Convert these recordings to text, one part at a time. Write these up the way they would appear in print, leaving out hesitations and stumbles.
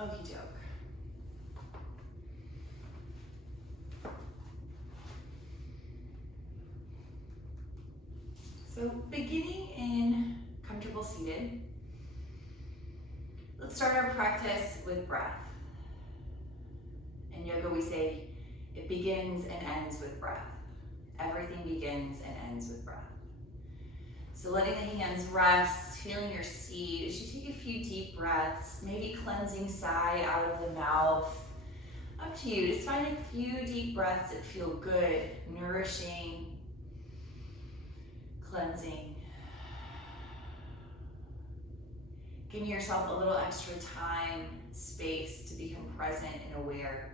Okie doke. So beginning in comfortable seated, let's start our practice with breath. In yoga we say it begins and ends with breath. Everything begins and ends with breath. So letting the hands rest, feeling your seat as you take a few deep breaths, maybe cleansing sigh out of the mouth. Up to you, just find a few deep breaths that feel good, nourishing, cleansing. Giving yourself a little extra time, space to become present and aware.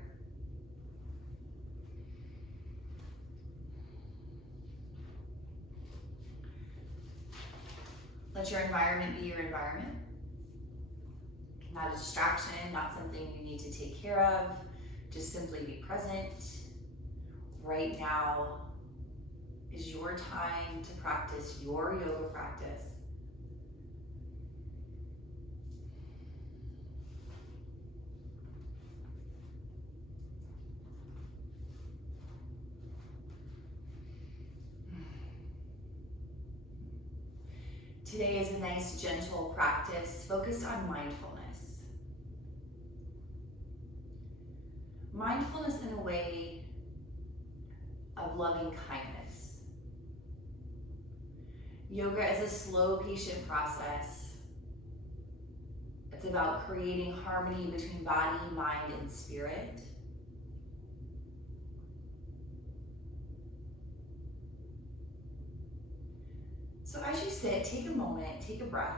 Let your environment be your environment. Not a distraction, not something you need to take care of. Just simply be present. Right now is your time to practice your yoga practice. Today is a nice, gentle practice focused on mindfulness. Mindfulness in a way of loving kindness. Yoga is a slow, patient process. It's about creating harmony between body, mind, and spirit. So as you sit, take a moment, take a breath.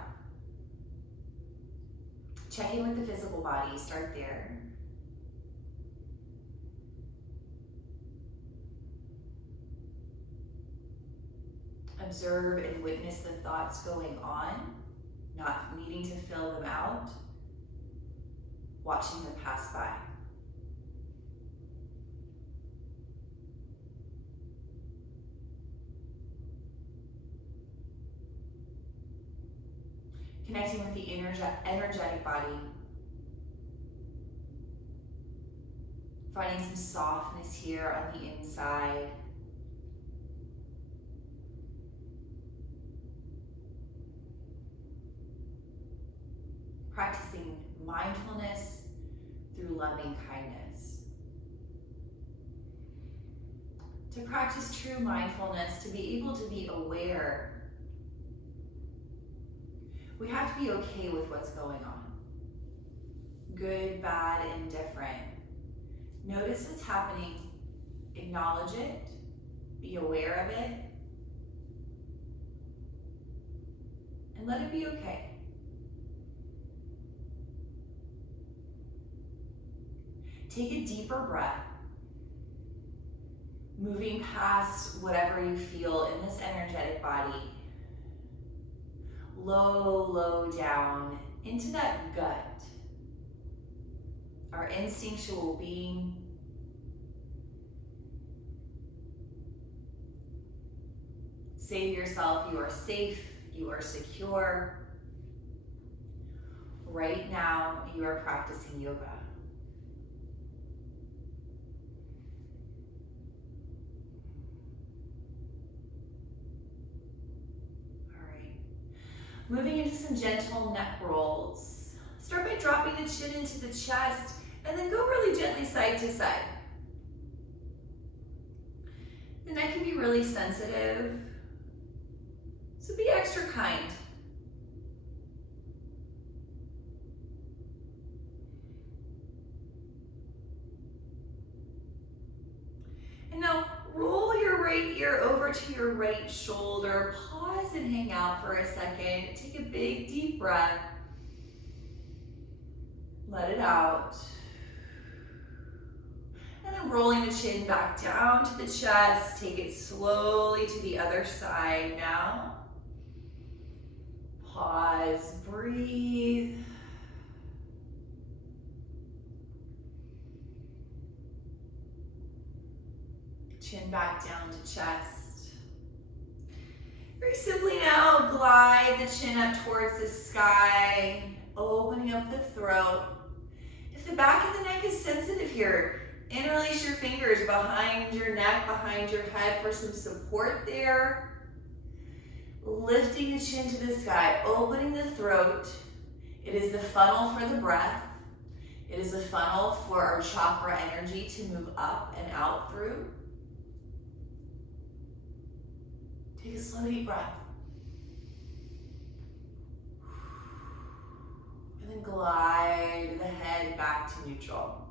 Check in with the physical body, start there. Observe and witness the thoughts going on, not needing to fill them out, watching them pass by. Connecting with the energetic body. Finding some softness here on the inside. Practicing mindfulness through loving kindness. To practice true mindfulness, to be able to be aware, we have to be okay with what's going on. Good, bad, indifferent. Notice what's happening, acknowledge it, be aware of it, and let it be okay. Take a deeper breath, moving past whatever you feel in this energetic body. Low down into that gut, our instinctual being. Say to yourself, you are safe, you are secure. Right now, you are practicing yoga. Moving into some gentle neck rolls. Start by dropping the chin into the chest and then go really gently side to side. The neck can be really sensitive, so be extra kind. And now roll your right ear over to your right shoulder. Pause and hang out for a second. Take a big, deep breath. Let it out. And then rolling the chin back down to the chest. Take it slowly to the other side now. Pause, breathe. Chin back down to chest. Very simply now, glide the chin up towards the sky, opening up the throat. the back of the neck is sensitive here, interlace your fingers behind your neck, behind your head for some support there. Lifting the chin to the sky, opening the throat. It is the funnel for the breath. It is the funnel for our chakra energy to move up and out through. Take a slow, deep breath. And then glide the head back to neutral.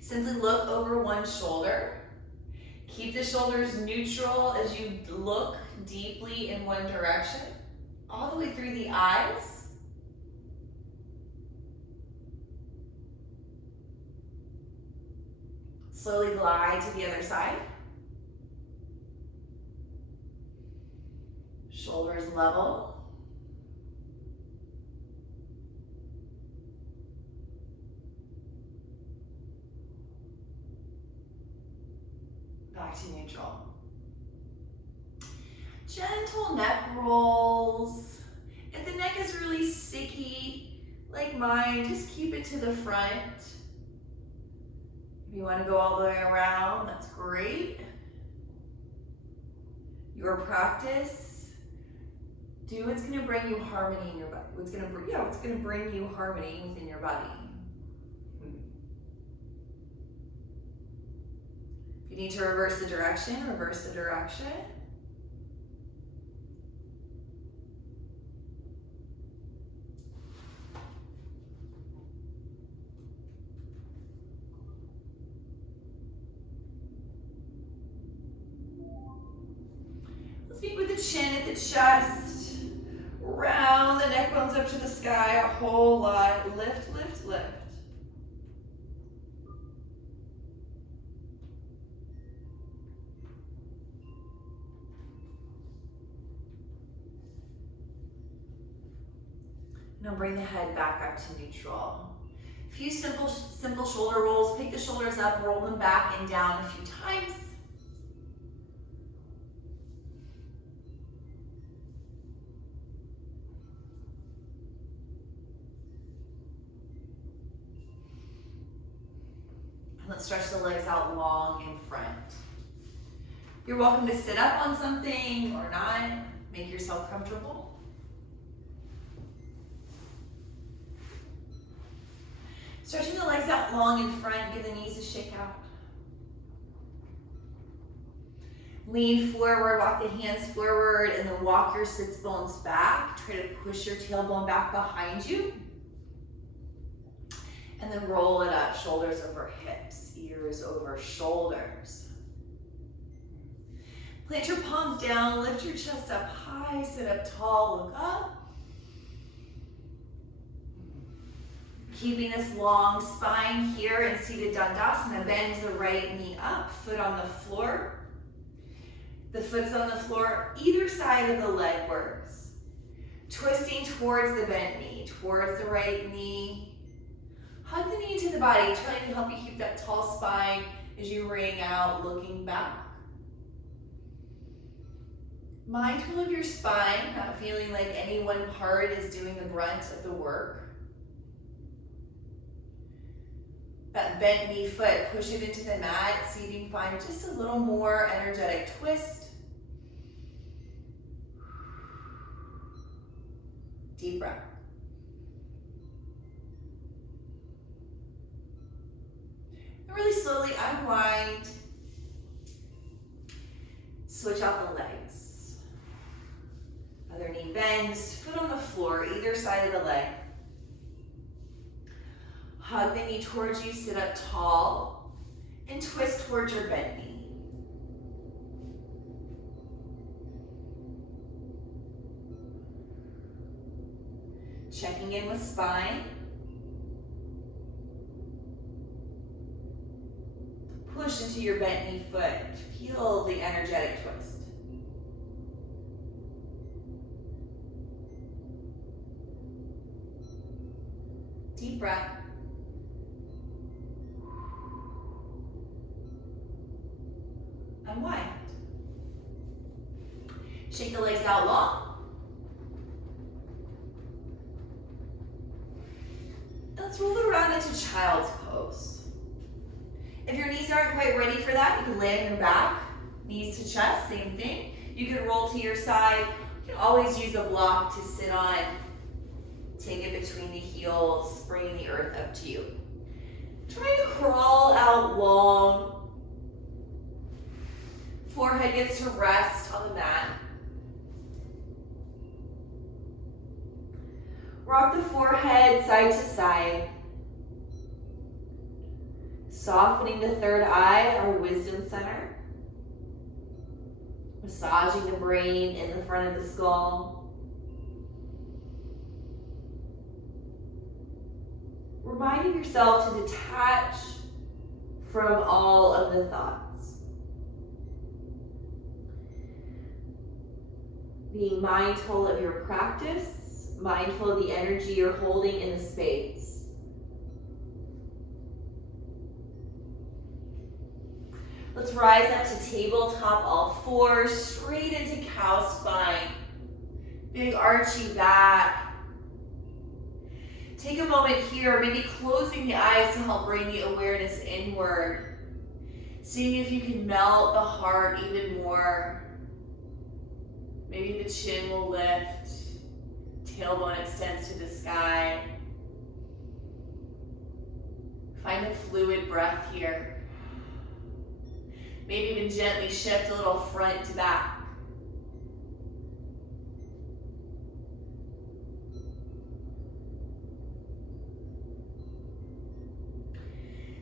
Simply look over one shoulder. Keep the shoulders neutral as you look deeply in one direction, all the way through the eyes. Slowly glide to the other side. Shoulders level. Back to neutral. Gentle neck rolls. If the neck is really sticky, like mine, just keep it to the front. If you want to go all the way around, that's great. Your practice, do what's going to bring you harmony in your body. What's going to bring you harmony within your body. If you need to reverse the direction, reverse the direction. With the chin at the chest, round the neck bones up to the sky a whole lot. Lift, lift, lift. Now bring the head back up to neutral. A few simple shoulder rolls. Pick the shoulders up, roll them back and down a few times. Let's stretch the legs out long in front. You're welcome to sit up on something or not. Make yourself comfortable. Stretching the legs out long in front, give the knees a shake out. Lean forward, walk the hands forward, and then walk your sits bones back. Try to push your tailbone back behind you. And then roll it up, shoulders over hips, ears over shoulders. Plant your palms down, lift your chest up high, sit up tall, look up. Keeping this long spine here in seated dandasana, bend the right knee up, foot on the floor. The foot is on the floor, either side of the leg works. Twisting towards the bent knee, towards the right knee. Hug the knee to the body, trying to help you keep that tall spine as you ring out, looking back. Mindful of your spine, not feeling like any one part is doing the brunt of the work. That bent knee foot, push it into the mat, see if you can find just a little more energetic twist. Deep breath. Really slowly unwind. Switch out the legs. Other knee bends, foot on the floor, either side of the leg. Hug the knee towards you, sit up tall, and twist towards your bent knee. Checking in with spine. Push into your bent knee foot. Feel the energetic twist. Deep breath. Unwind. Shake the legs out long. Let's roll it around into child's pose. If your knees aren't quite ready for that, you can lay on your back, knees to chest, same thing. You can roll to your side. You can always use a block to sit on. Take it between the heels, bringing the earth up to you. Try to crawl out long. Forehead gets to rest on the mat. Rock the forehead side to side. Softening the third eye, our wisdom center. Massaging the brain in the front of the skull. Reminding yourself to detach from all of the thoughts. Being mindful of your practice, mindful of the energy you're holding in the space. Let's rise up to tabletop, all fours, straight into cow spine. Big archy back. Take a moment here, maybe closing the eyes to help bring the awareness inward. Seeing if you can melt the heart even more. Maybe the chin will lift, tailbone extends to the sky. Find a fluid breath here. Maybe even gently shift a little front to back.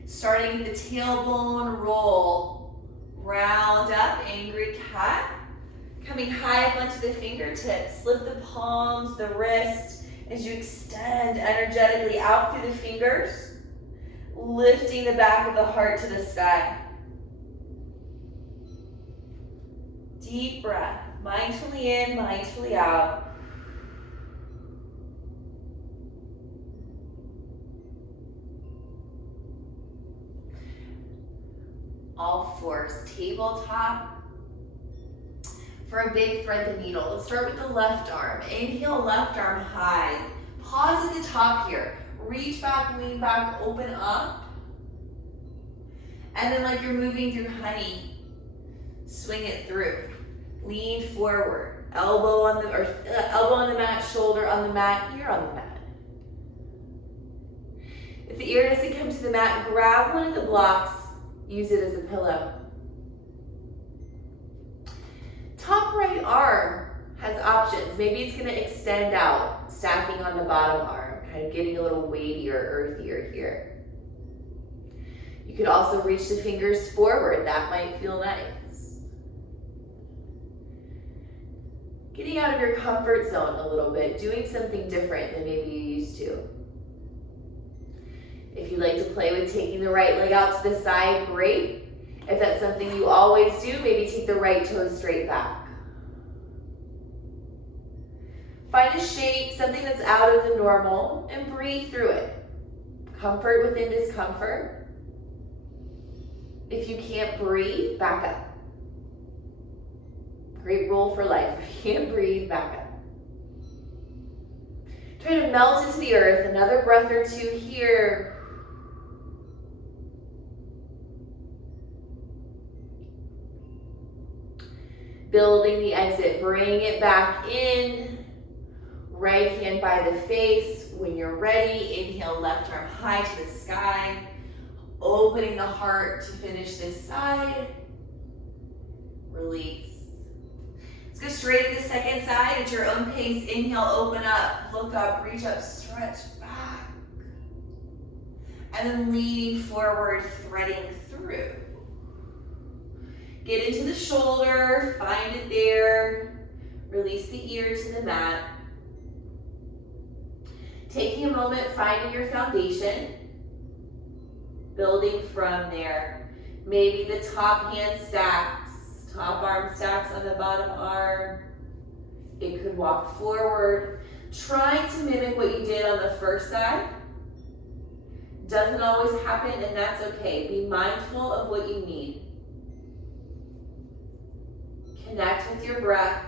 Starting at the tailbone, roll. Round up, angry cat. Coming high up onto the fingertips. Lift the palms, the wrist, as you extend energetically out through the fingers. Lifting the back of the heart to the sky. Deep breath, mindfully in, mindfully out. All fours, tabletop. For a big thread the needle, let's start with the left arm. Inhale, left arm high. Pause at the top here. Reach back, lean back, open up. And then like you're moving through honey, swing it through. Lean forward, elbow on the mat, shoulder on the mat, ear on the mat. If the ear doesn't come to the mat, grab one of the blocks, use it as a pillow. Top right arm has options. Maybe it's gonna extend out, stacking on the bottom arm, kind of getting a little weightier, earthier here. You could also reach the fingers forward. That might feel nice. Getting out of your comfort zone a little bit, doing something different than maybe you used to. If you like to play with taking the right leg out to the side, great. If that's something you always do, maybe take the right toe straight back. Find a shape, something that's out of the normal, and breathe through it. Comfort within discomfort. If you can't breathe, back up. Great rule for life. If you can't breathe, back up. Try to melt into the earth. Another breath or two here. Building the exit. Bring it back in. Right hand by the face. When you're ready, inhale, left arm high to the sky. Opening the heart to finish this side. Release. Go straight to the second side at your own pace. Inhale, open up, look up, reach up, stretch back. And then leaning forward, threading through. Get into the shoulder, find it there. Release the ear to the mat. Taking a moment, finding your foundation. Building from there. Maybe the top hand stacks. Top arm stacks on the bottom arm. It could walk forward. Trying to mimic what you did on the first side. Doesn't always happen, and that's okay. Be mindful of what you need. Connect with your breath.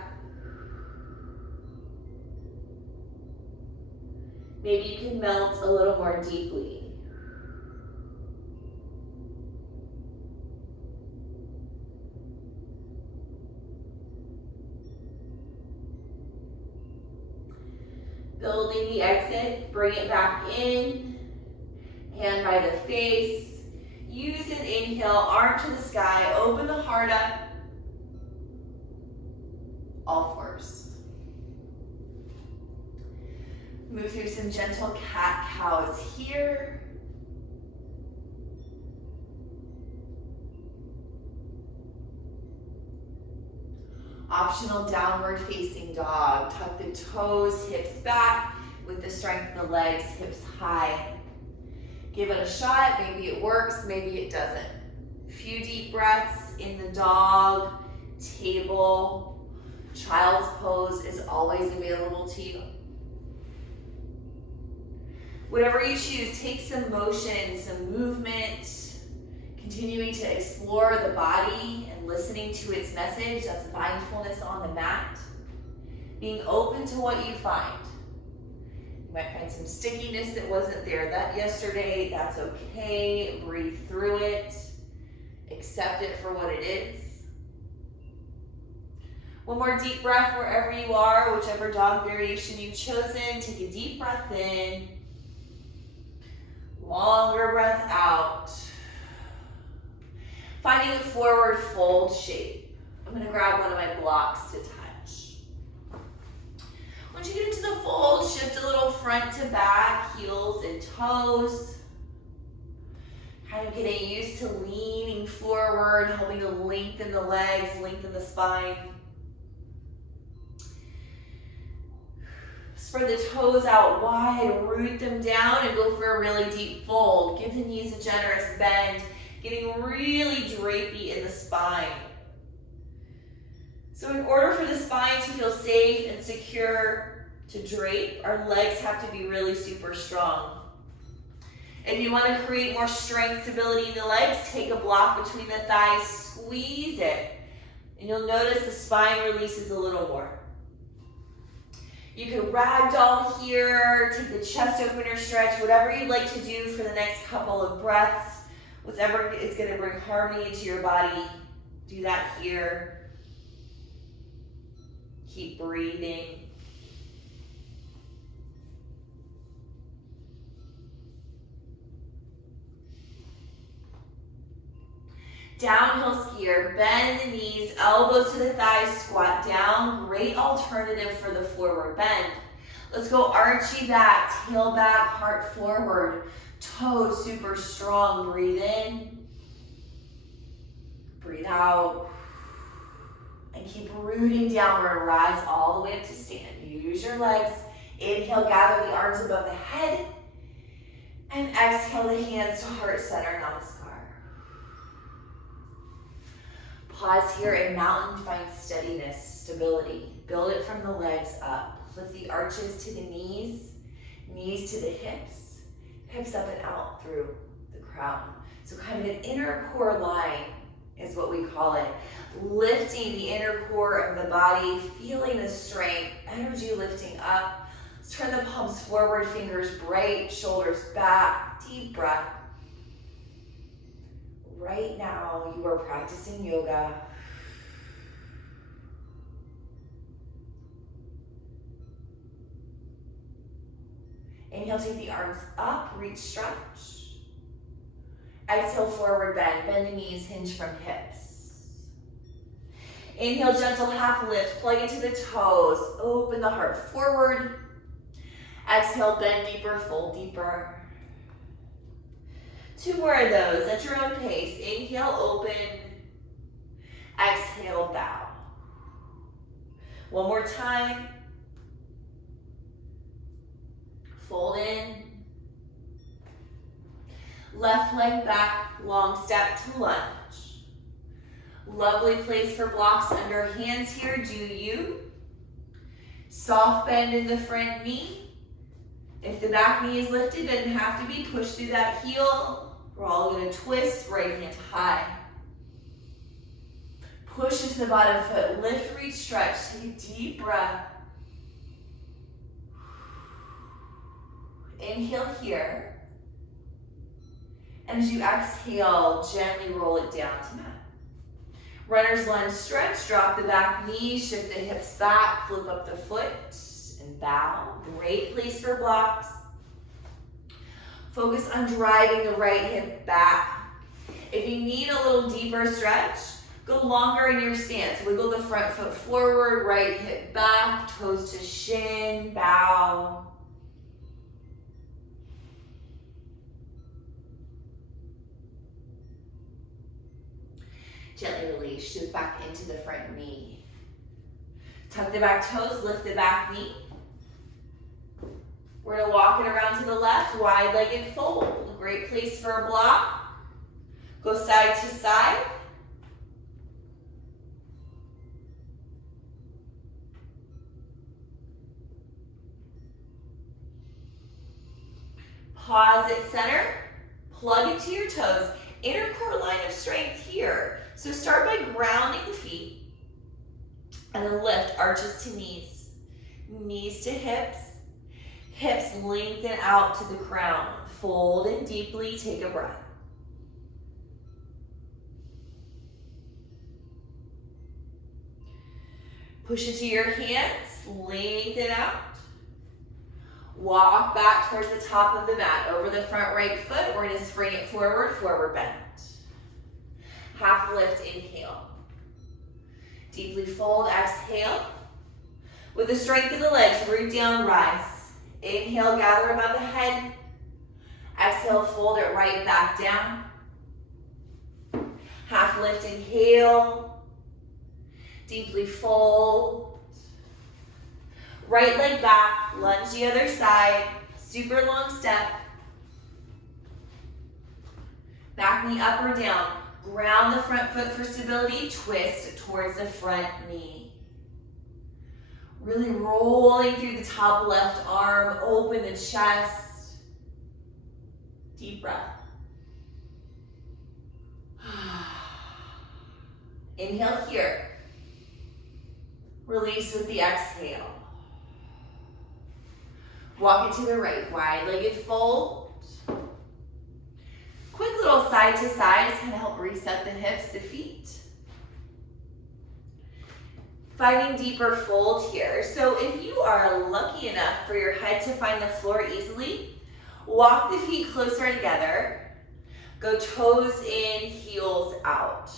Maybe you can melt a little more deeply. Building the exit, bring it back in, hand by the face. Use an inhale, arm to the sky, open the heart up. All fours. Move through some gentle cat-cows here. Optional downward facing dog. Tuck the toes, hips back with the strength of the legs, hips high. Give it a shot. Maybe it works, maybe it doesn't. A few deep breaths in the dog, table. Child's pose is always available to you. Whatever you choose, take some motion, some movement, continuing to explore the body and listening to its message. That's mindfulness on the mat. Being open to what you find. You might find some stickiness that wasn't there yesterday. That's okay. Breathe through it. Accept it for what it is. One more deep breath wherever you are, whichever dog variation you've chosen. Take a deep breath in. Longer breath out. Finding a forward fold shape. I'm going to grab one of my blocks to touch. Once you get into the fold, shift a little front to back, heels and toes. Kind of getting used to leaning forward, helping to lengthen the legs, lengthen the spine. Spread the toes out wide, root them down, and go for a really deep fold. Give the knees a generous bend, getting really drapey in the spine. So in order for the spine to feel safe and secure to drape, our legs have to be really super strong. If you want to create more strength, stability in the legs, take a block between the thighs, squeeze it, and you'll notice the spine releases a little more. You can ragdoll here, take the chest opener stretch, whatever you'd like to do for the next couple of breaths. Whatever is going to bring harmony into your body, do that here. Keep breathing. Downhill skier, bend the knees, elbows to the thighs, squat down. Great alternative for the forward bend. Let's go archy back, tail back, heart forward. Toes super strong. Breathe in. Breathe out. And keep rooting downward. Rise all the way up to stand. Use your legs. Inhale, gather the arms above the head. And exhale the hands to heart center. Namaskar. Pause here in mountain, find steadiness, stability. Build it from the legs up. Lift the arches to the knees, knees to the hips, hips up and out through the crown. So kind of an inner core line is what we call it. Lifting the inner core of the body, feeling the strength, energy lifting up. Let's turn the palms forward, fingers bright, shoulders back, deep breath. Right now, you are practicing yoga. Inhale, take the arms up, reach, stretch. Exhale, forward bend. Bend the knees, hinge from hips. Inhale, gentle half lift, plug into the toes. Open the heart forward. Exhale, bend deeper, fold deeper. 2 more of those at your own pace. Inhale, open. Exhale, bow. One more time. Fold in. Left leg back, long step to lunge. Lovely place for blocks under hands here. Do you? Soft bend in the front knee. If the back knee is lifted, doesn't have to be. Push through that heel. We're all going to twist, right hand high. Push into the bottom foot. Lift, reach, stretch. Take a deep breath. Inhale here. And as you exhale, gently roll it down to mat. Runner's lunge stretch, drop the back knee, shift the hips back, flip up the foot, and bow. Great place for blocks. Focus on driving the right hip back. If you need a little deeper stretch, go longer in your stance. Wiggle the front foot forward, right hip back, toes to shin, bow. Gently release, shift back into the front knee. Tuck the back toes, lift the back knee. We're gonna walk it around to the left, wide-legged fold. Great place for a block. Go side to side. Pause at center, plug into your toes. Inner core line of strength here. So start by grounding the feet and then lift, arches to knees. Knees to hips. Hips lengthen out to the crown. Fold in deeply, take a breath. Push into your hands, lengthen out. Walk back towards the top of the mat. Over the front right foot, we're gonna spring it forward, forward bend. Half lift, inhale. Deeply fold, exhale. With the strength of the legs, root down, rise. Inhale, gather above the head. Exhale, fold it right back down. Half lift, inhale. Deeply fold. Right leg back, lunge the other side. Super long step. Back knee up or down. Ground the front foot for stability. Twist towards the front knee. Really rolling through the top left arm. Open the chest. Deep breath. Inhale here. Release with the exhale. Walk it to the right, wide-legged fold. Quick little side to side, it's gonna help reset the hips, the feet. Finding deeper fold here. So if you are lucky enough for your head to find the floor easily, walk the feet closer together. Go toes in, heels out.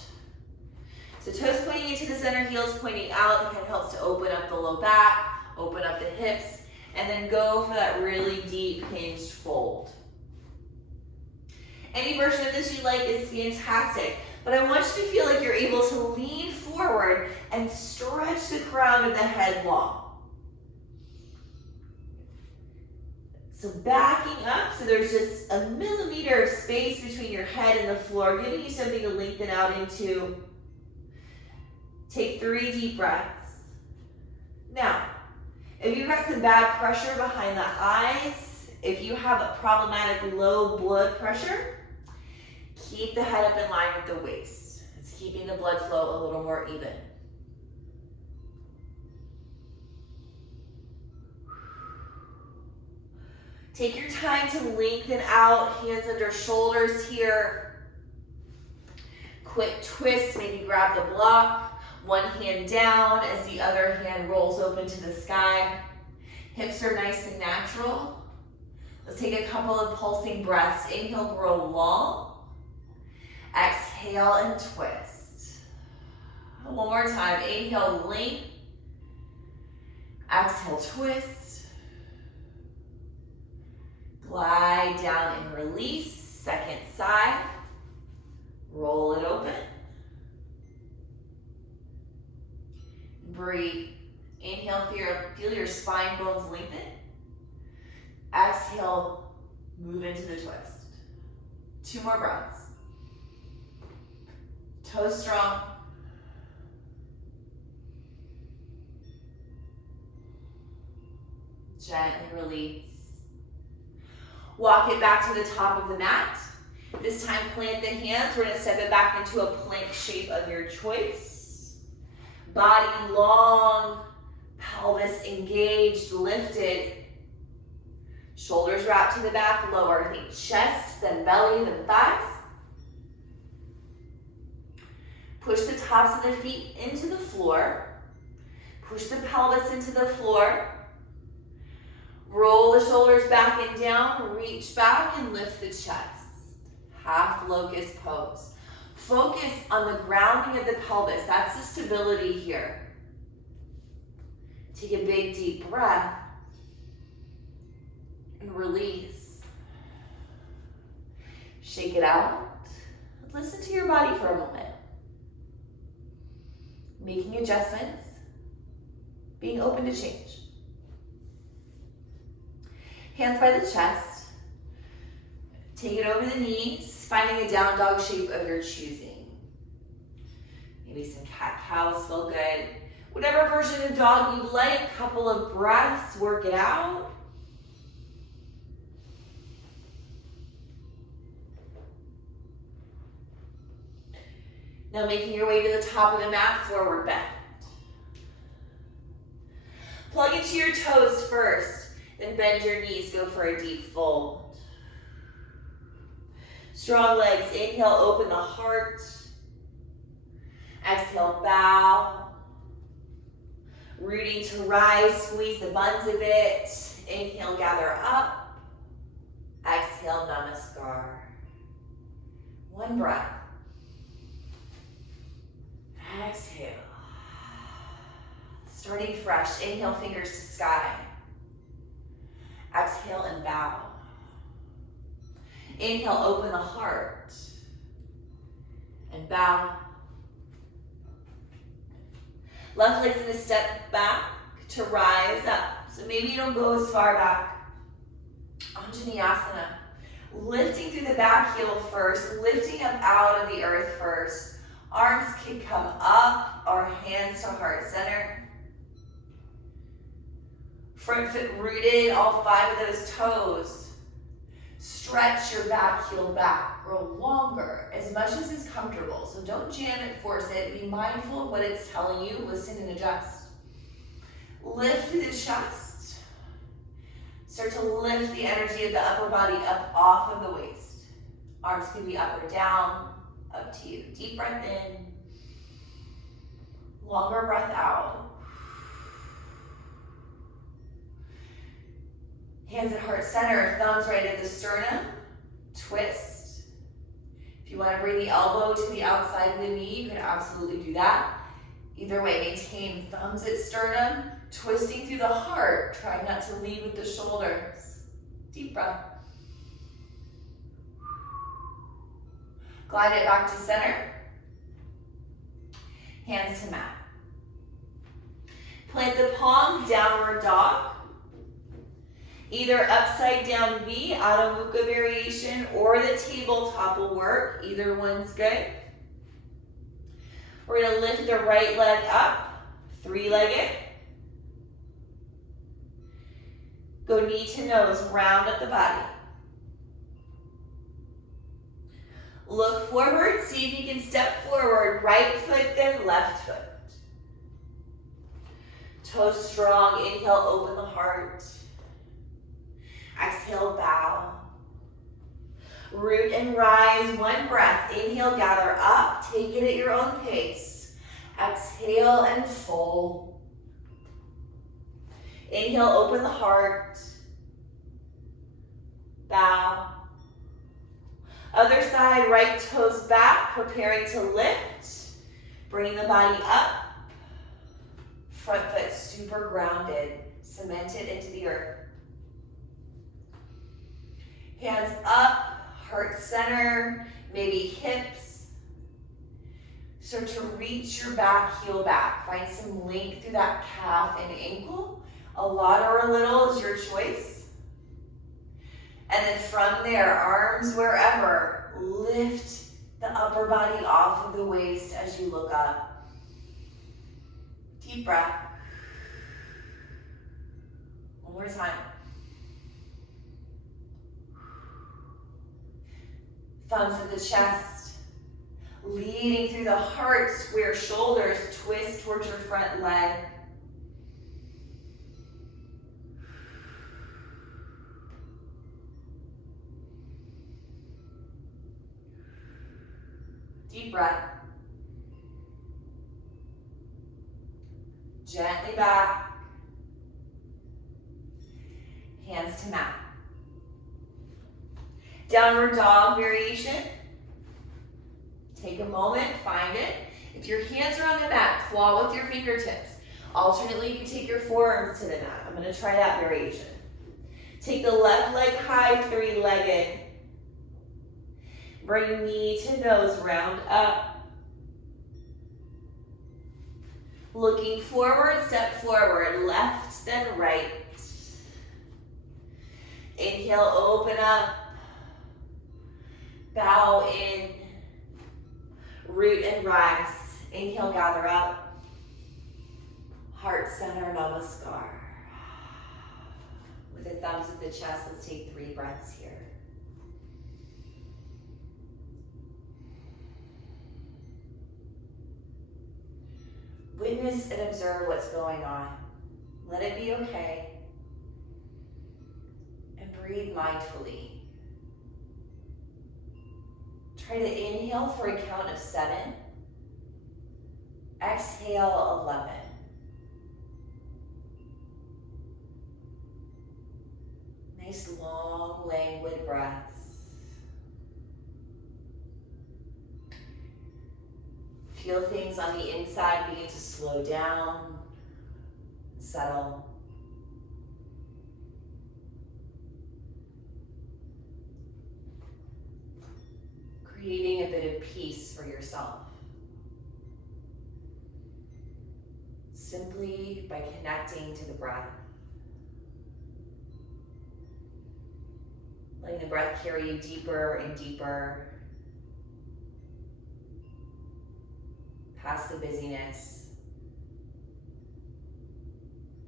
So toes pointing into the center, heels pointing out. It kind of helps to open up the low back, open up the hips, and then go for that really deep hinged fold. Any version of this you like is fantastic, but I want you to feel like you're able to lean forward and stretch the crown of the head long. So backing up, so there's just a millimeter of space between your head and the floor, giving you something to lengthen out into. Take 3 deep breaths. Now, if you've got some bad pressure behind the eyes, if you have a problematic low blood pressure, keep the head up in line with the waist. It's keeping the blood flow a little more even. Take your time to lengthen out, hands under shoulders here. Quick twist, maybe grab the block. One hand down as the other hand rolls open to the sky. Hips are nice and natural. Let's take a couple of pulsing breaths. Inhale, grow long. Exhale and twist. One more time. Inhale, length. Exhale, twist. Glide down and release. Second side. Roll it open. Breathe. Inhale, feel your spine bones lengthen. Exhale, move into the twist. 2 more breaths. Toes strong. Gently release. Walk it back to the top of the mat. This time plant the hands. We're going to step it back into a plank shape of your choice. Body long, pelvis engaged, lifted. Shoulders wrap to the back, lower. Think chest, then belly, then thighs. Push the tops of the feet into the floor. Push the pelvis into the floor. Roll the shoulders back and down. Reach back and lift the chest. Half locust pose. Focus on the grounding of the pelvis. That's the stability here. Take a big deep breath and release. Shake it out. Listen to your body for a moment. Making adjustments, being open to change. Hands by the chest. Take it over the knees, finding a down dog shape of your choosing. Maybe some cat-cows feel good. Whatever version of dog you like, couple of breaths, work it out. Now making your way to the top of the mat, forward bend. Plug into your toes first, then bend your knees, go for a deep fold. Strong legs, inhale, open the heart. Exhale, bow. Rooting to rise, squeeze the buns a bit. Inhale, gather up. Exhale, namaskar. One breath. Exhale. Starting fresh, inhale, fingers to sky. Exhale and bow. Inhale, open the heart. And bow. Left leg's gonna step back to rise up. So maybe you don't go as far back. Anjaneyasana. Lifting through the back heel first, lifting up out of the earth first. Arms can come up or hands to heart center. Front foot rooted, all 5 of those toes. Stretch your back heel back, grow longer, as much as is comfortable. So don't jam it, force it. Be mindful of what it's telling you. Listen and adjust. Lift through the chest. Start to lift the energy of the upper body up off of the waist. Arms can be up or down, up to you. Deep breath in. Longer breath out. Hands at heart center, thumbs right at the sternum. Twist. If you want to bring the elbow to the outside of the knee, you can absolutely do that. Either way, maintain thumbs at sternum, twisting through the heart. Try not to lead with the shoulders. Deep breath. Glide it back to center. Hands to mat. Plant the palms, downward dog. Either upside down V, Adho Mukha variation, or the tabletop will work. Either one's good. We're gonna lift the right leg up, 3-legged. Go knee to nose, round up the body. Look forward, see if you can step forward, right foot, then left foot. Toes strong, inhale, open the heart. Exhale, bow. Root and rise, one breath. Inhale, gather up, take it at your own pace. Exhale and fold. Inhale, open the heart. Bow. Other side, right toes back, preparing to lift. Bringing the body up. Front foot super grounded, cemented into the earth. Hands up, heart center, maybe hips. Start to reach your back heel back. Find some length through that calf and ankle. A lot or a little is your choice. And then from there, arms wherever, lift the upper body off of the waist as you look up. Deep breath. One more time. Thumbs at the chest, leading through the heart, square shoulders, twist towards your front leg. Deep breath. Gently back. Hands to mat. Downward dog variation. Take a moment, find it. If your hands are on the mat, claw with your fingertips. Alternately, you can take your forearms to the mat. I'm going to try that variation. Take the left leg high, three-legged. Bring knee to nose, round up. Looking forward, step forward, left, then right. Inhale, open up. Bow in. Root and rise. Inhale, gather up. Heart center, namaskar. With the thumbs at the chest, let's take 3 breaths here. Witness and observe what's going on. Let it be okay. And breathe mindfully. Try to inhale for a count of 7. Exhale 11. Nice long, languid breaths. Feel things on the inside begin to slow down, settle. Creating a bit of peace for yourself. Simply by connecting to the breath. Letting the breath carry you deeper and deeper past the busyness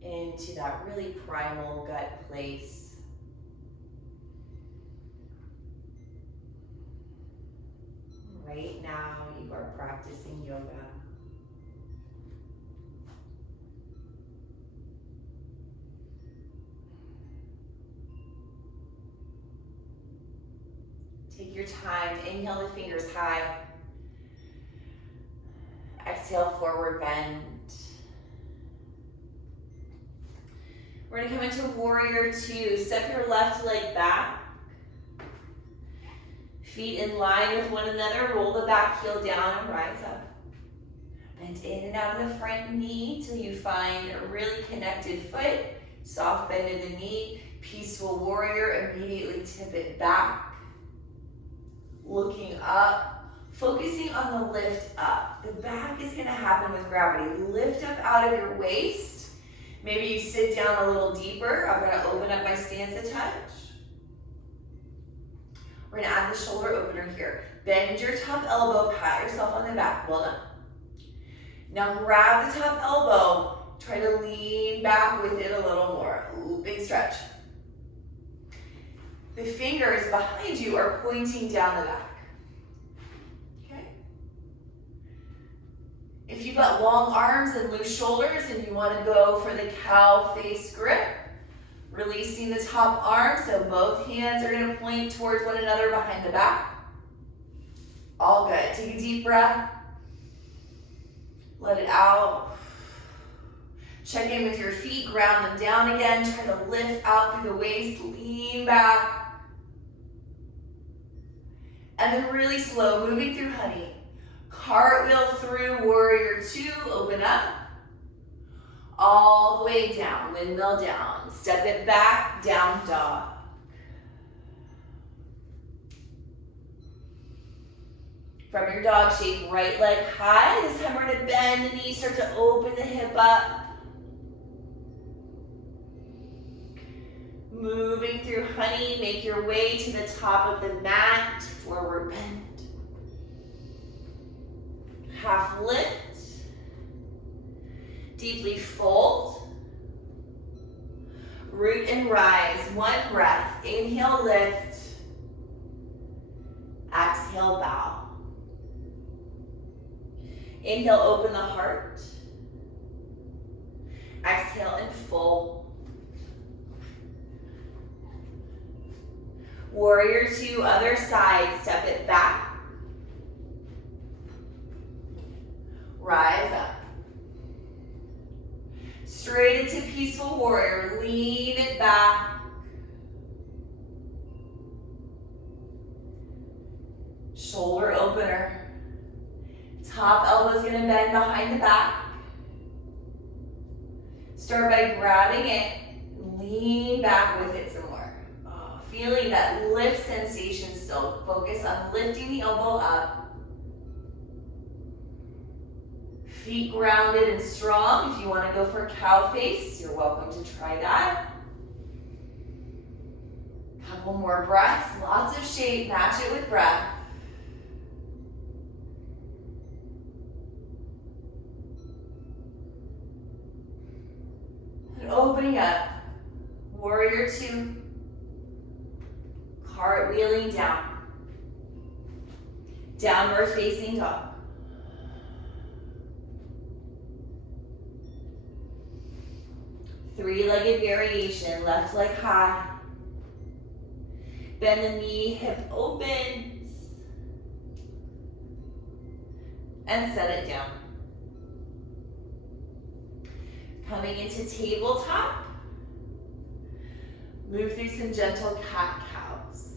into that really primal gut place. Right now, you are practicing yoga. Take your time. Inhale the fingers high. Exhale, forward bend. We're going to come into warrior 2. Step your left leg back. Feet in line with one another. Roll the back heel down and rise up. Bend in and out of the front knee till you find a really connected foot. Soft bend in the knee. Peaceful warrior. Immediately tip it back. Looking up. Focusing on the lift up. The back is going to happen with gravity. Lift up out of your waist. Maybe you sit down a little deeper. I'm going to open up my stance a touch. We're going to add the shoulder opener here. Bend your top elbow, pat yourself on the back. Well done. Now grab the top elbow. Try to lean back with it a little more. Ooh, big stretch. The fingers behind you are pointing down the back. Okay? If you've got long arms and loose shoulders and you want to go for the cow face grip, releasing the top arm so both hands are going to point towards one another behind the back. All good. Take a deep breath. Let it out. Check in with your feet. Ground them down again. Try to lift out through the waist. Lean back. And then really slow, moving through honey. Cartwheel through warrior 2. Open up. All the way down, windmill down. Step it back, down dog. From your dog shape, right leg high. This time we're going to bend the knee, start to open the hip up. Moving through honey, make your way to the top of the mat. Forward bend. Half lift. Deeply fold. Root and rise. One breath. Inhale, lift. Exhale, bow. Inhale, open the heart. Exhale and fold. Warrior 2, other side. Step it back. into peaceful warrior. Lean it back. Shoulder opener. Top elbow's gonna bend behind the back. Start by grabbing it. Lean back with it some more. Oh, feeling that lift sensation still. Focus on lifting the elbow up. Feet grounded and strong. If you want to go for cow face, you're welcome to try that. Couple more breaths. Lots of shape. Match it with breath. And opening up. Warrior two. Cartwheeling down. Downward facing dog. Three-legged variation, left leg high. Bend the knee, hip opens. And set it down. Coming into tabletop. Move through some gentle cat-cows.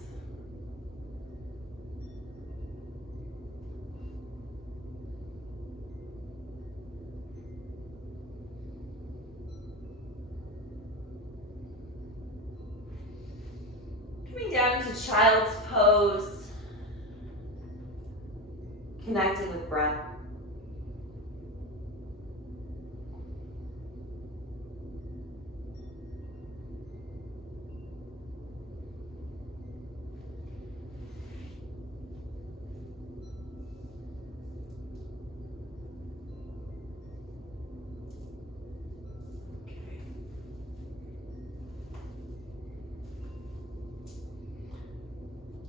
Coming down into child's pose. Connecting with breath.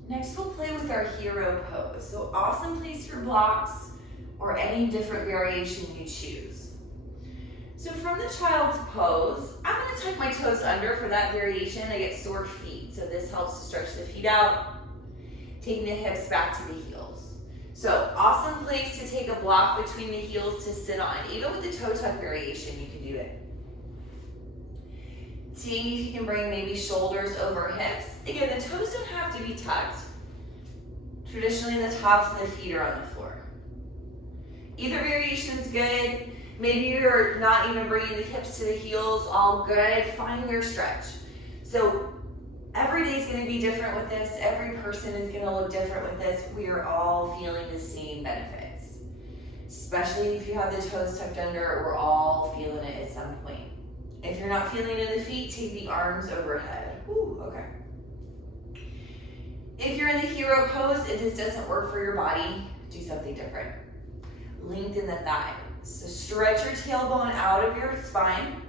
Next, we'll play with our hero pose. So awesome place for blocks or any different variation you choose. So from the child's pose, I'm going to tuck my toes under for that variation. I get sore feet, so this helps to stretch the feet out, taking the hips back to the heels. So awesome place to take a block between the heels to sit on. Even with the toe tuck variation, you can do it. Seeing if you can bring maybe shoulders over hips. Again, the toes don't have to be tucked. Traditionally, the tops of the feet are on the floor. Either variation is good. Maybe you're not even bringing the hips to the heels, all good. Find your stretch. So every day is going to be different with this. Every person is going to look different with this. We are all feeling the same benefits. Especially if you have the toes tucked under, we're all feeling it at some point. If you're not feeling it in the feet, take the arms overhead. Ooh, okay. If you're in the hero pose, if this doesn't work for your body, do something different. Lengthen the thighs. So stretch your tailbone out of your spine.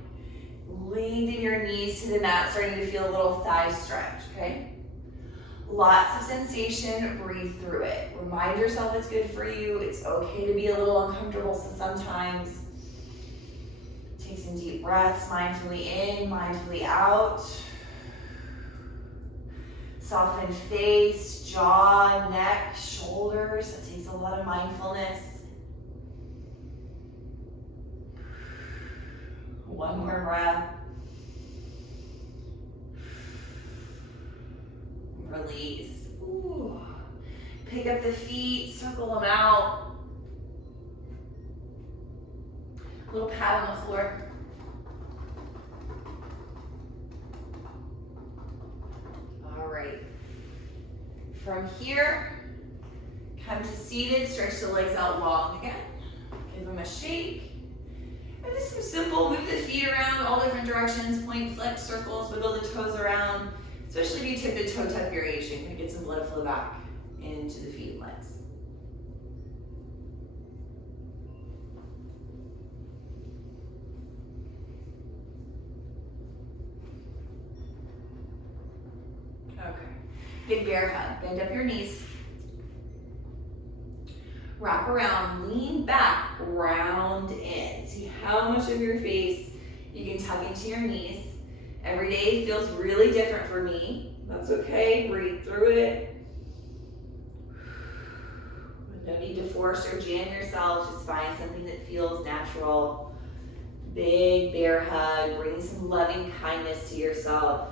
Lengthen your knees to the mat, starting to feel a little thigh stretch, okay? Lots of sensation, breathe through it. Remind yourself it's good for you. It's okay to be a little uncomfortable sometimes. Take some deep breaths, mindfully in, mindfully out. Soften face, jaw, neck, shoulders. It takes a lot of mindfulness. One more breath. Release. Ooh. Pick up the feet, circle them out. A little pat on the floor. All right. From here, come to seated, stretch the legs out long again. Give them a shake. And just some simple, move the feet around all different directions, point, flex, circles, wiggle the toes around. Especially if you took the toe tuck variation, you can get some blood flow back into the feet and legs. Okay. Big bear hug. Bend up your knees. Wrap around, lean back, round in. See how much of your face you can tuck into your knees. Every day feels really different for me. That's okay, breathe through it. No need to force or jam yourself, just find something that feels natural. Big bear hug, bringing some loving kindness to yourself.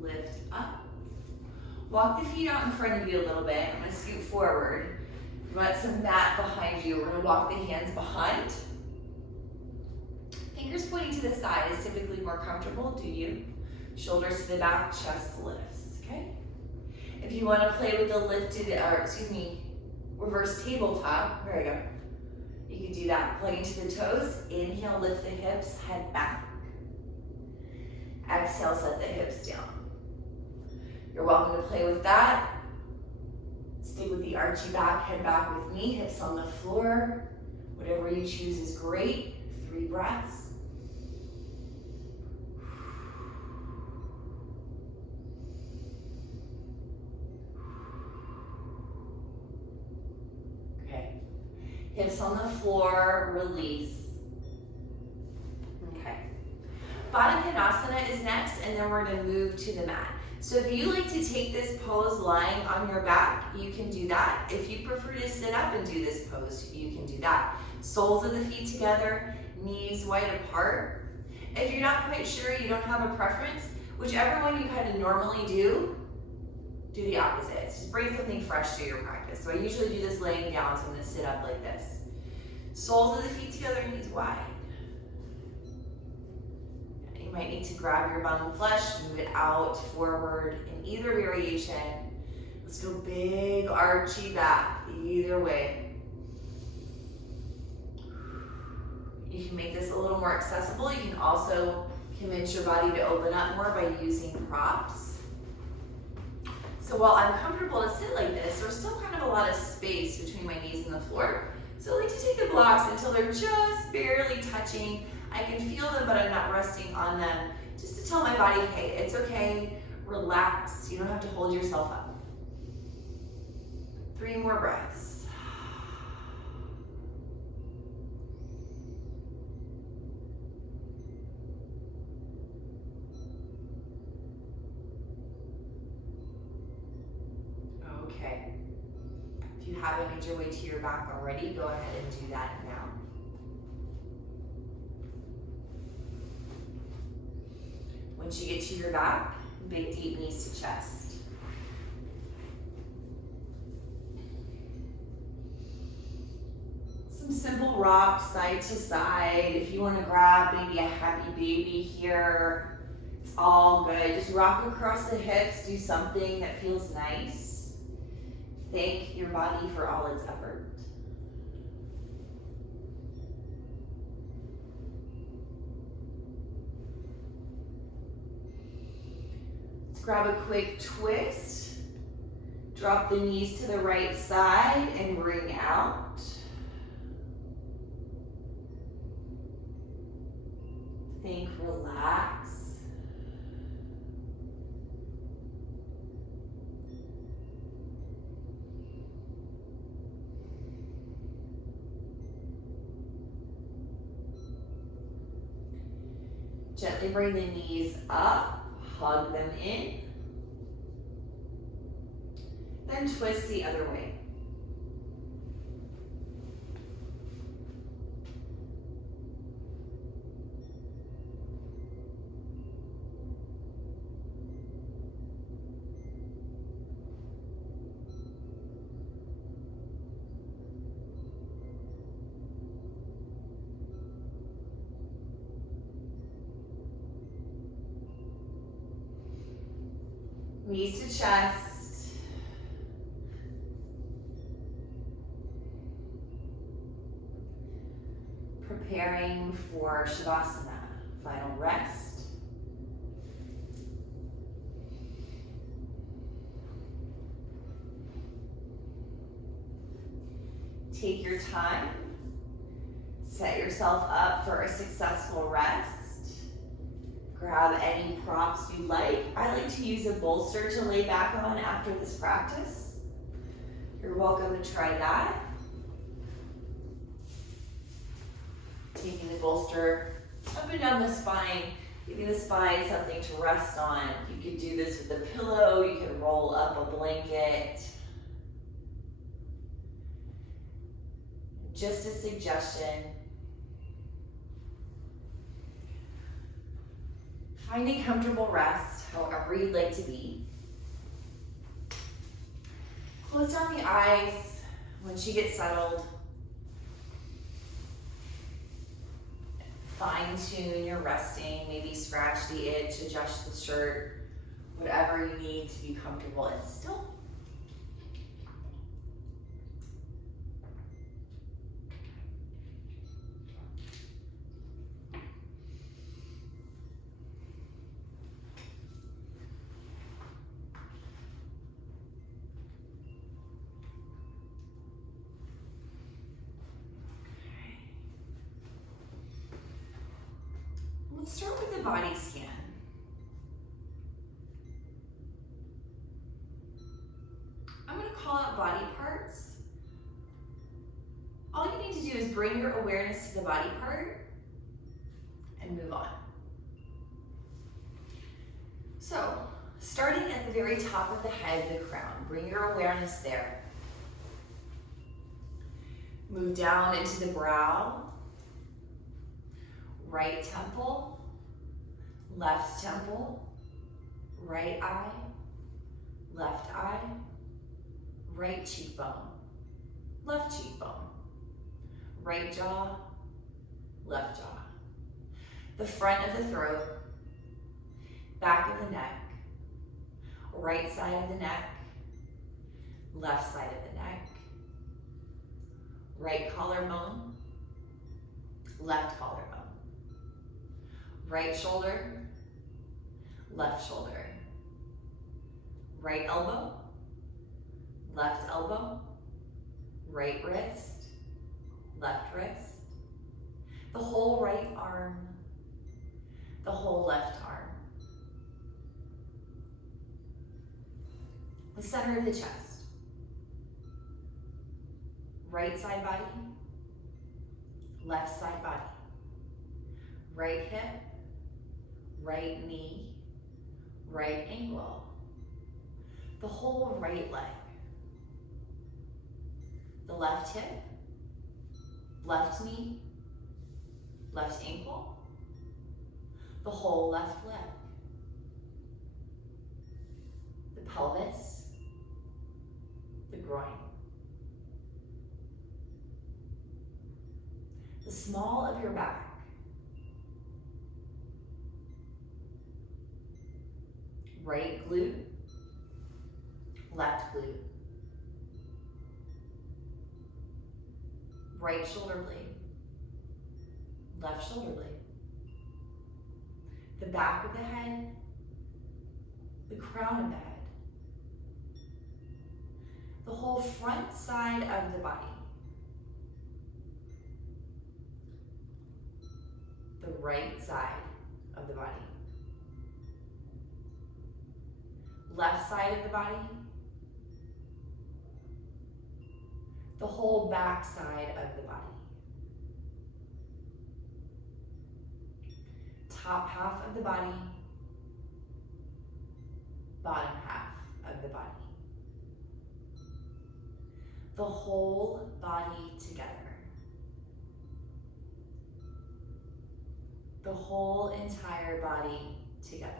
Lift up. Walk the feet out in front of you a little bit. I'm going to scoot forward. You want some mat behind you. We're going to walk the hands behind. Fingers pointing to the side is typically more comfortable. Do you? Shoulders to the back, chest lifts. Okay? If you want to play with the reverse tabletop, there we go. You can do that. Plug into the toes. Inhale, lift the hips, head back. Exhale, set the hips down. You're welcome to play with that. Stay with the archy back, head back with me, hips on the floor. Whatever you choose is great. 3 breaths. Okay. Hips on the floor, release. Okay. Baddha is next, and then we're going to move to the mat. So if you like to take this pose lying on your back, you can do that. If you prefer to sit up and do this pose, you can do that. Soles of the feet together, knees wide apart. If you're not quite sure, you don't have a preference, whichever one you kind of normally do the opposite. Just bring something fresh to your practice. So I usually do this laying down, so I'm going to sit up like this. Soles of the feet together, knees wide. You might need to grab your bum and flesh, move it out, forward in either variation. Let's go big archy back, either way. You can make this a little more accessible. You can also convince your body to open up more by using props. So while I'm comfortable to sit like this, there's still kind of a lot of space between my knees and the floor. So I like to take the blocks until they're just barely touching. I can feel them, but I'm not resting on them. Just to tell my body, hey, it's okay, relax. You don't have to hold yourself up. 3 more breaths. Okay. If you haven't made your way to your back already, go ahead and do that now. Once you get to your back, big deep knees to chest. Some simple rocks side to side. If you want to grab maybe a happy baby here, it's all good. Just rock across the hips, do something that feels nice. Thank your body for all its effort. Grab a quick twist, drop the knees to the right side and bring out. Think, relax. Gently bring the knees up. Hug them in, then twist the other way. Knees to chest. Preparing for Shavasana, final rest. Take your time. Set yourself up for a successful rest. Grab any props you like. I like to use a bolster to lay back on after this practice. You're welcome to try that. Taking the bolster up and down the spine, Giving the spine something to rest on. You could do this with a pillow, you can roll up a blanket. Just a suggestion. Finding comfortable rest, however you'd like to be. Close down the eyes once you get settled. Fine tune your resting, maybe scratch the itch, adjust the shirt, whatever you need to be comfortable and still. Let's start with the body scan. I'm going to call out body parts. All you need to do is bring your awareness to the body part and move on. So, starting at the very top of the head, the crown, bring your awareness there. Move down into the brow, right temple, left temple, right eye, left eye, right cheekbone, left cheekbone, right jaw, left jaw, the front of the throat, back of the neck, right side of the neck, left side of the neck, right collarbone, left collarbone, right shoulder, left shoulder, right elbow, left elbow, right wrist, left wrist, the whole right arm, the whole left arm, the center of the chest, right side body, left side body, right hip, right knee, right ankle, the whole right leg, the left hip, left knee, left ankle, the whole left leg, the pelvis, the groin, the small of your back, right glute, left glute, right shoulder blade, left shoulder blade, the back of the head, the crown of the head, the whole front side of the body, the right side of the body, left side of the body, the whole back side of the body, top half of the body, bottom half of the body, the whole body together, the whole entire body together.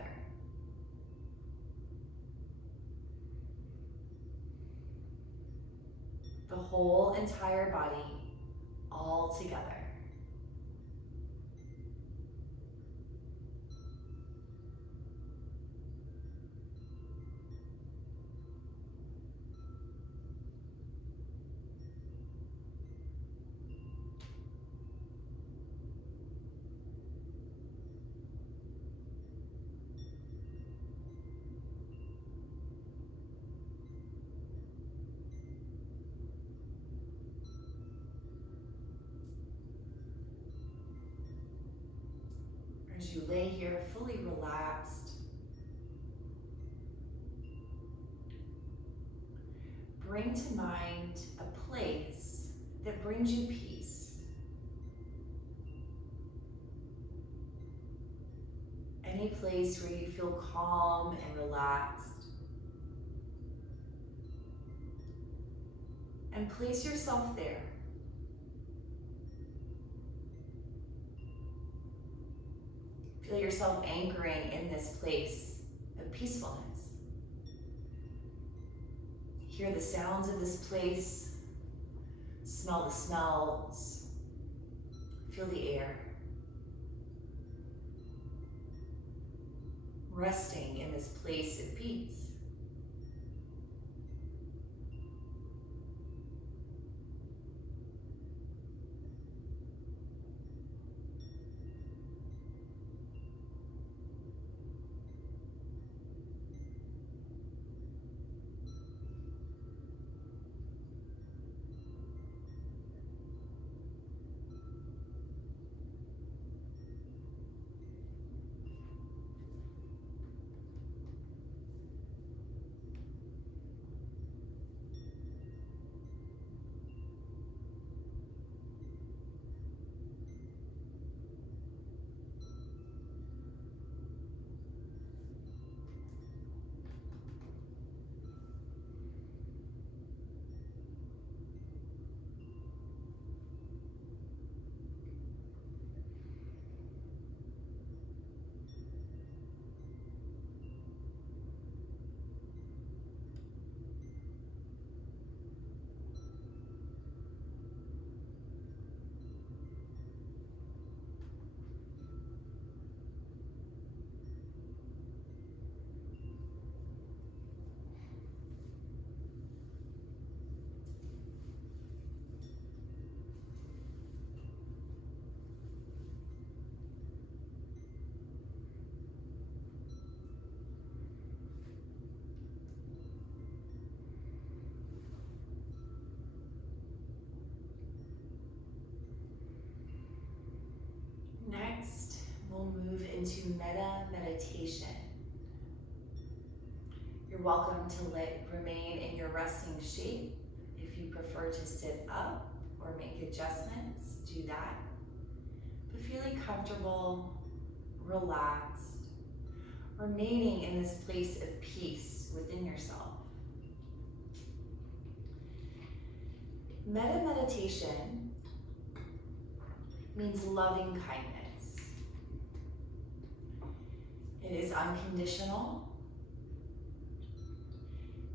The whole entire body all together. As you lay here fully relaxed, bring to mind a place that brings you peace. any place where you feel calm and relaxed. And place yourself there. Feel yourself anchoring in this place of peacefulness. Hear the sounds of this place. Smell the smells. Feel the air. Resting in this place of peace. Next, we'll move into Metta Meditation. You're welcome to remain in your resting shape. If you prefer to sit up or make adjustments, do that. But feeling comfortable, relaxed, remaining in this place of peace within yourself. Metta Meditation means loving kindness. It is unconditional.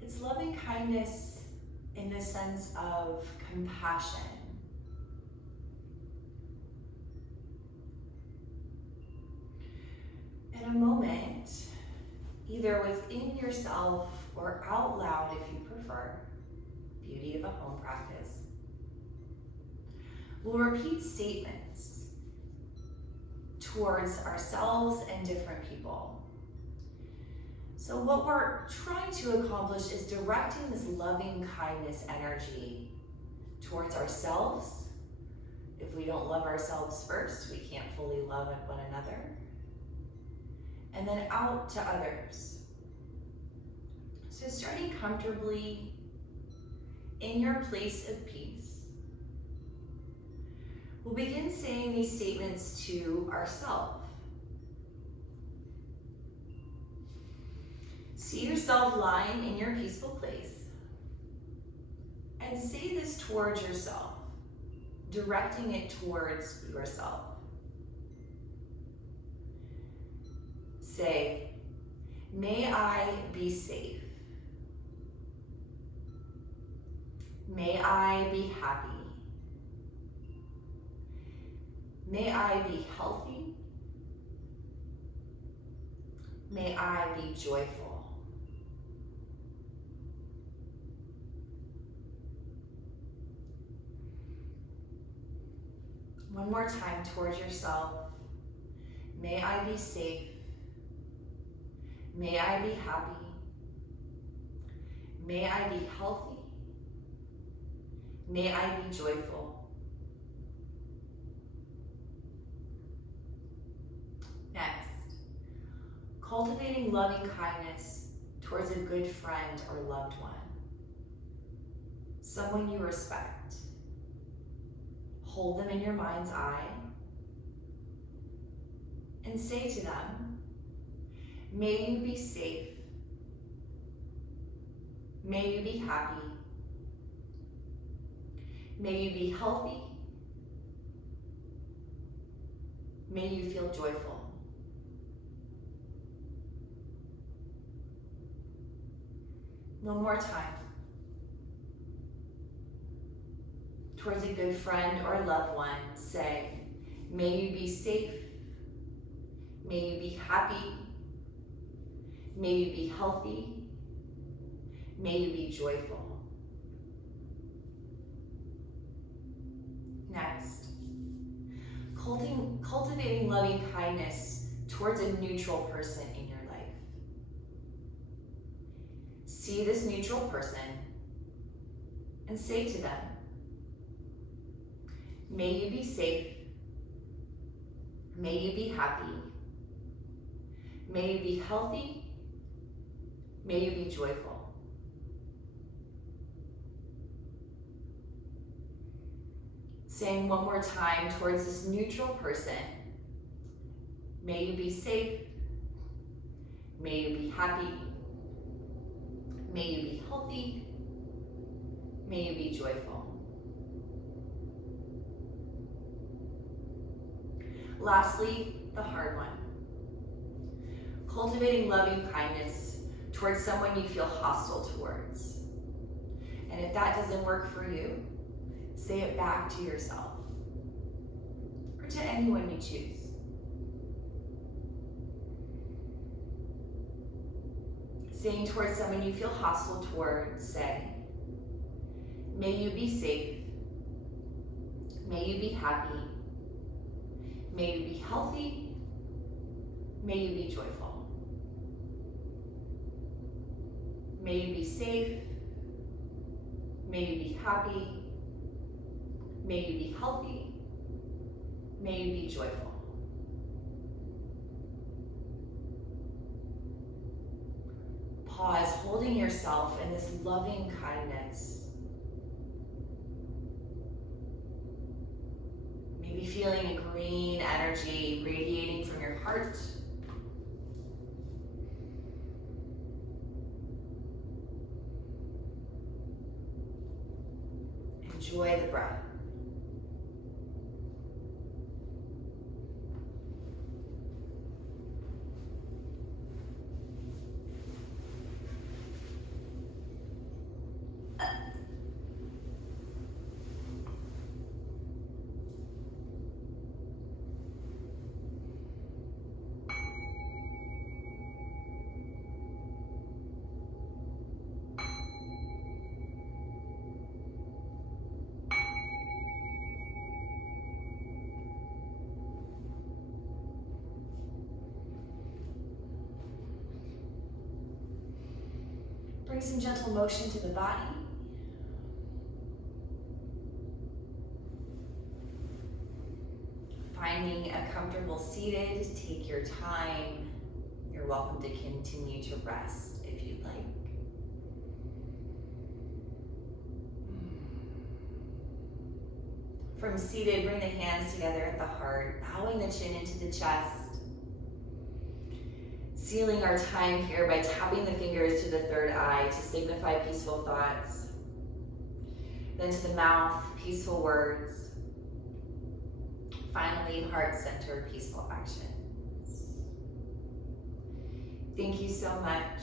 It's loving kindness in the sense of compassion. In a moment, either within yourself or out loud if you prefer, beauty of a home practice, we'll repeat statements towards ourselves and different people. So what we're trying to accomplish is directing this loving kindness energy towards ourselves. If we don't love ourselves first, we can't fully love one another. And then out to others. So starting comfortably in your place of peace, we'll begin saying these statements to ourselves. See yourself lying in your peaceful place and say this towards yourself, directing it towards yourself. Say, may I be safe. May I be happy. May I be healthy. May I be joyful. One more time towards yourself. May I be safe. May I be happy. May I be healthy. May I be joyful. Next, cultivating loving kindness towards a good friend or loved one. Someone you respect. Hold them in your mind's eye and say to them, May you be safe. May you be happy. May you be healthy. May you feel joyful. One more time. Towards a good friend or loved one, say, may you be safe. May you be happy. May you be healthy. May you be joyful. Next, cultivating loving kindness towards a neutral person in your life. See this neutral person and say to them, may you be safe. May you be happy. May you be healthy. May you be joyful. Saying one more time towards this neutral person, may you be safe. May you be happy. May you be healthy. May you be joyful. Lastly, the hard one. Cultivating loving kindness towards someone you feel hostile towards. And if that doesn't work for you, say it back to yourself or to anyone you choose. Saying towards someone you feel hostile towards, say, may you be safe. May you be happy. May you be healthy. May you be joyful. May you be safe. May you be happy. May you be healthy. May you be joyful. Pause, holding yourself in this loving kindness. Maybe feeling a green energy radiating from your heart. Enjoy the breath. Bring some gentle motion to the body. Finding a comfortable seated, take your time. You're welcome to continue to rest if you'd like. From seated, bring the hands together at the heart, bowing the chin into the chest. Sealing our time here by tapping the fingers to the third eye to signify peaceful thoughts. Then to the mouth, peaceful words. Finally, heart-centered peaceful actions. Thank you so much.